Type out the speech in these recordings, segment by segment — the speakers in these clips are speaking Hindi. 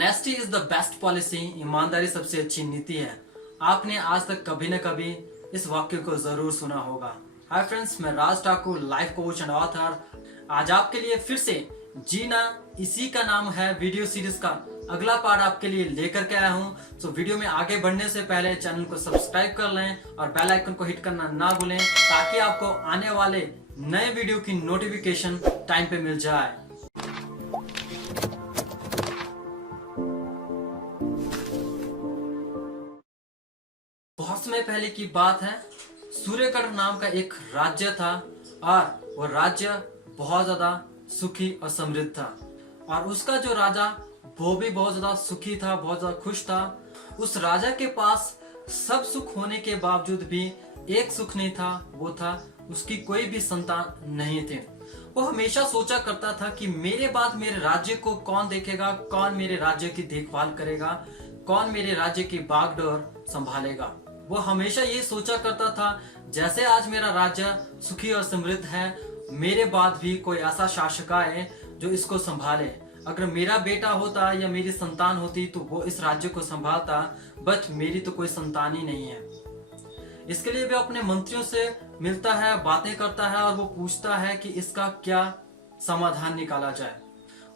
Honesty is the best policy. ईमानदारी सबसे अच्छी नीति है। आपने आज तक कभी न कभी इस वाक्य को जरूर सुना होगा। हाय फ्रेंड्स, मैं Raj Thakur, life coach and author. आज आपके लिए फिर से जीना इसी का नाम है वीडियो सीरीज का अगला पार्ट आपके लिए लेकर के आया हूँ। तो वीडियो में आगे बढ़ने से पहले चैनल को सब्सक्राइब कर लें और बेल आइकन को हिट करना ना भूलें, ताकि आपको आने वाले नए वीडियो की नोटिफिकेशन टाइम पे मिल जाए। बहुत समय पहले की बात है। सूर्यगढ़ नाम का एक राज्य था और वह राज्य बहुत ज्यादा सुखी और समृद्ध था। और उसका जो राजा वो भी बहुत ज्यादा सुखी था, बहुत ज्यादा खुश था। उस राजा के पास सब सुख होने के बावजूद भी एक सुख नहीं था, वो था उसकी कोई भी संतान नहीं थे। वो हमेशा सोचा करता था कि मेरे बाद मेरे राज्य को कौन देखेगा, कौन मेरे राज्य की देखभाल करेगा, कौन मेरे राज्य की बागडोर संभालेगा। वो हमेशा ये सोचा करता था जैसे आज मेरा राज्य सुखी और समृद्ध है, मेरे बाद भी कोई ऐसा शासक आए जो इसको संभाले। अगर मेरा बेटा होता या मेरी संतान होती तो वो इस राज्य को संभालता, बट मेरी तो कोई संतान ही नहीं है। इसके लिए वो अपने मंत्रियों से मिलता है, बातें करता है और वो पूछता है कि इसका क्या समाधान निकाला जाए।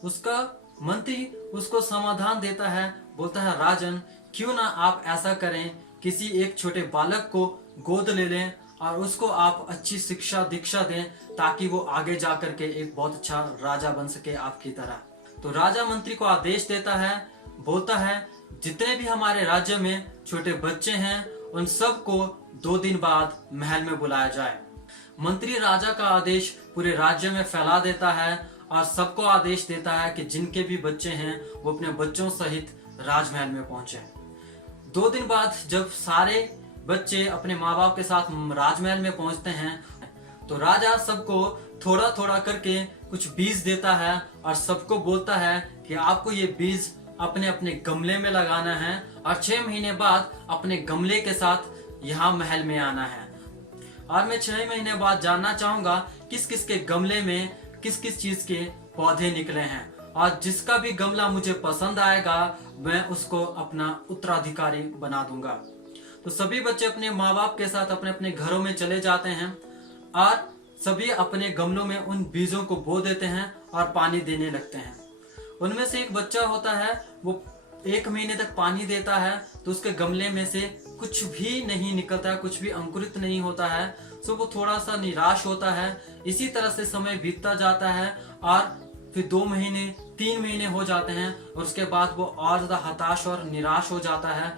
उसका मंत्री उसको समाधान देता है, बोलता है राजन, क्यों ना आप ऐसा करें, किसी एक छोटे बालक को गोद ले लें और उसको आप अच्छी शिक्षा दीक्षा दें, ताकि वो आगे जा करके एक बहुत अच्छा राजा बन सके आपकी तरह। तो राजा मंत्री को आदेश देता है, बोलता है जितने भी हमारे राज्य में छोटे बच्चे हैं उन सबको 2 दिन बाद महल में बुलाया जाए। मंत्री राजा का आदेश पूरे राज्य में फैला देता है और सबको आदेश देता है कि जिनके भी बच्चे हैं वो अपने बच्चों सहित राजमहल में पहुंचे। 2 दिन बाद जब सारे बच्चे अपने माँ बाप के साथ राजमहल में पहुंचते हैं तो राजा सबको थोड़ा थोड़ा करके कुछ बीज देता है और सबको बोलता है कि आपको ये बीज अपने अपने गमले में लगाना है और 6 महीने बाद अपने गमले के साथ यहाँ महल में आना है। और मैं 6 महीने बाद जानना चाहूंगा किस किस के गमले में किस किस चीज के पौधे निकले हैं, और जिसका भी गमला मुझे पसंद आएगा मैं उसको अपना उत्तराधिकारी बना दूंगा। तो सभी बच्चे अपने माँ बाप के साथ अपने अपने घरों में चले जाते हैं और सभी अपने गमलों में उन बीजों को बो देते हैं और पानी देने लगते हैं। उनमें से एक बच्चा होता है, वो 1 महीने तक पानी देता है तो उसके गमले में से कुछ भी नहीं निकलता है, कुछ भी अंकुरित नहीं होता है। तो वो थोड़ा सा निराश होता है। इसी तरह से समय बीतता जाता है और फिर 2 महीने 3 महीने हो जाते हैं और उसके बाद वो और ज्यादा हताश और निराश हो जाता है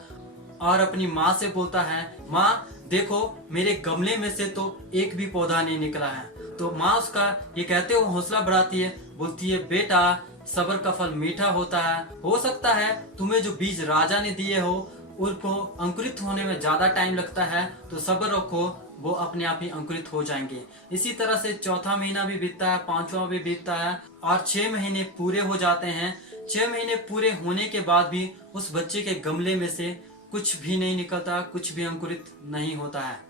और अपनी माँ से बोलता है, माँ देखो मेरे गमले में से तो एक भी पौधा नहीं निकला है। तो माँ उसका ये कहते हुए हौसला बढ़ाती है, बोलती है बेटा सब्र का फल मीठा होता है, हो सकता है तुम्हें जो बीज राजा ने दिए हो उनको अंकुरित होने में ज्यादा टाइम लगता है, तो सब्र रखो, वो अपने आप ही अंकुरित हो जाएंगे। इसी तरह से 4था महीना भी बीतता है, 5वां भी बीतता है और 6 महीने पूरे हो जाते हैं। 6 महीने पूरे होने के बाद भी उस बच्चे के गमले में से कुछ भी नहीं निकलता, कुछ भी अंकुरित नहीं होता है।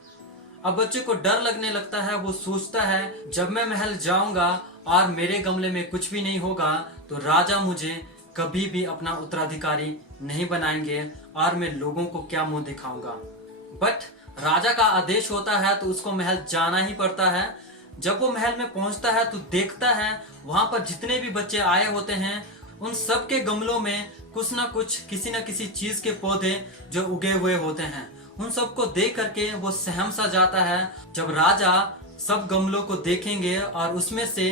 अब बच्चे को डर लगने लगता है। वो सोचता है जब मैं महल जाऊंगा और मेरे गमले में कुछ भी नहीं होगा तो राजा मुझे कभी भी अपना उत्तराधिकारी नहीं बनाएंगे और मैं लोगों को क्या मुंह दिखाऊंगा। बट राजा का आदेश होता है तो उसको महल जाना ही पड़ता है। जब वो महल में पहुंचता है तो देखता है वहां पर जितने भी बच्चे आए होते हैं उन सब के गमलों में कुछ ना कुछ किसी न किसी चीज के पौधे जो उगे हुए होते हैं। उन सबको देख करके वो सहम सा जाता है। जब राजा सब गमलों को देखेंगे और उसमें से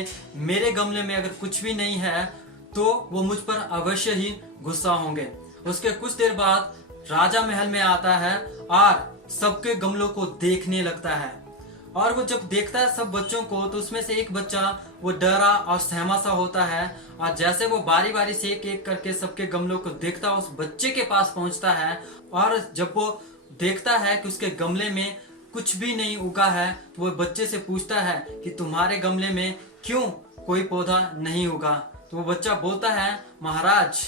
मेरे गमले में अगर कुछ भी नहीं है तो वो मुझ पर अवश्य ही गुस्सा होंगे। उसके कुछ देर बाद राजा महल में आता है और सबके गमलों को देखने लगता है। और वो जब देखता है सब बच्चों को तो उसमें से एक बच्चा वो डरा और सहमा सा होता है और जैसे वो बारी बारी से एक एक करके सबके गमलों को देखता है उस बच्चे के पास पहुंचता है और जब वो देखता है कि उसके गमले में कुछ भी नहीं उगा है तो वो बच्चे से पूछता है कि तुम्हारे गमले में क्यों कोई पौधा नहीं उगा। तो वो बच्चा बोलता है, महाराज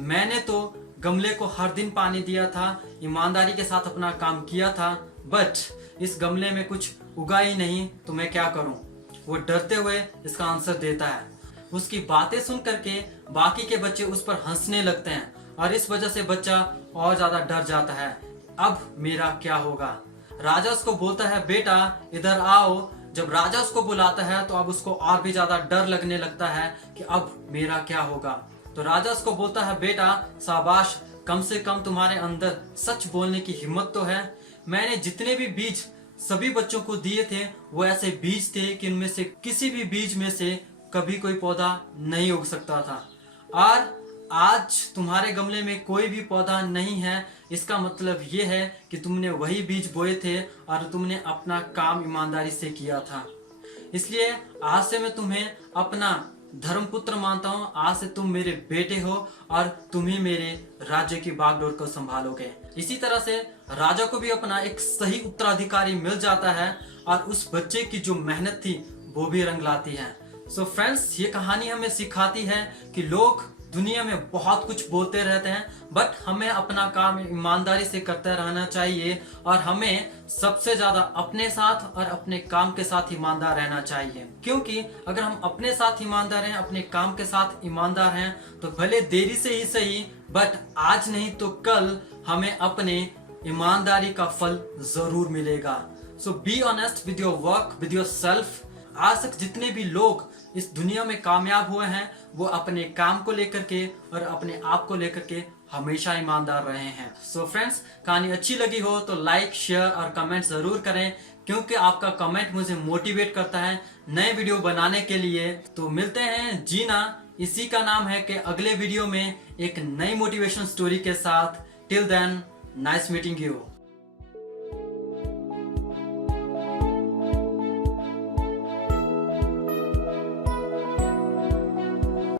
मैंने तो गमले को हर दिन पानी दिया था, ईमानदारी के साथ अपना काम किया था, बट इस गमले में कुछ उगा ही नहीं तो मैं क्या करूं। वो डरते हुए इसका आंसर देता है। उसकी बातें सुन करके बाकी के बच्चे उस पर हंसने लगते हैं और इस वजह से बच्चा और ज्यादा डर जाता है। अब मेरा क्या होगा। राजा उसको बोलता है बेटा इधर आओ। जब राजा उसको बुलाता है तो अब उसको और भी ज्यादा डर लगने लगता है कि अब मेरा क्या होगा। तो राजा उसको बोलता है बेटा शाबाश, कम से कम तुम्हारे अंदर सच बोलने की हिम्मत तो है। मैंने जितने भी बीज सभी बच्चों को दिए थे वो ऐसे बीज थे कि उनमें से किसी भी बीज में से कभी कोई पौधा नहीं उग सकता था, और आज तुम्हारे गमले में कोई भी पौधा नहीं है। इसका मतलब ये है कि तुमने वही बीज बोए थे और तुमने अपना काम ईमानदारी से किया था। इसलिए आज से मैं तुम्हें अपना धर्मपुत्र मानता हूँ। आज से तुम मेरे बेटे हो और तुम ही मेरे राज्य की बागडोर को संभालोगे। इसी तरह से राजा को भी अपना एक सही उत्तराधिकारी मिल जाता है और उस बच्चे की जो मेहनत थी वो भी रंग लाती है। सो फ्रेंड्स, ये कहानी हमें सिखाती है कि लोग दुनिया में बहुत कुछ बोलते रहते हैं, बट हमें अपना काम ईमानदारी से करते रहना चाहिए और हमें सबसे ज्यादा अपने साथ और अपने काम के साथ ईमानदार रहना चाहिए। क्योंकि अगर हम अपने साथ ईमानदार हैं, अपने काम के साथ ईमानदार हैं, तो भले देरी से ही सही, बट आज नहीं तो कल हमें अपने ईमानदारी का फल जरूर मिलेगा। So be honest with your work, with yourself. आज तक जितने भी लोग इस दुनिया में कामयाब हुए हैं वो अपने काम को लेकर के और अपने आप को लेकर के हमेशा ईमानदार रहे हैं। सो फ्रेंड्स, कहानी अच्छी लगी हो तो लाइक, शेयर और कमेंट जरूर करें, क्योंकि आपका कमेंट मुझे मोटिवेट करता है नए वीडियो बनाने के लिए। तो मिलते हैं जीना इसी का नाम है कि अगले वीडियो में एक नई मोटिवेशन स्टोरी के साथ। Till then, nice meeting you.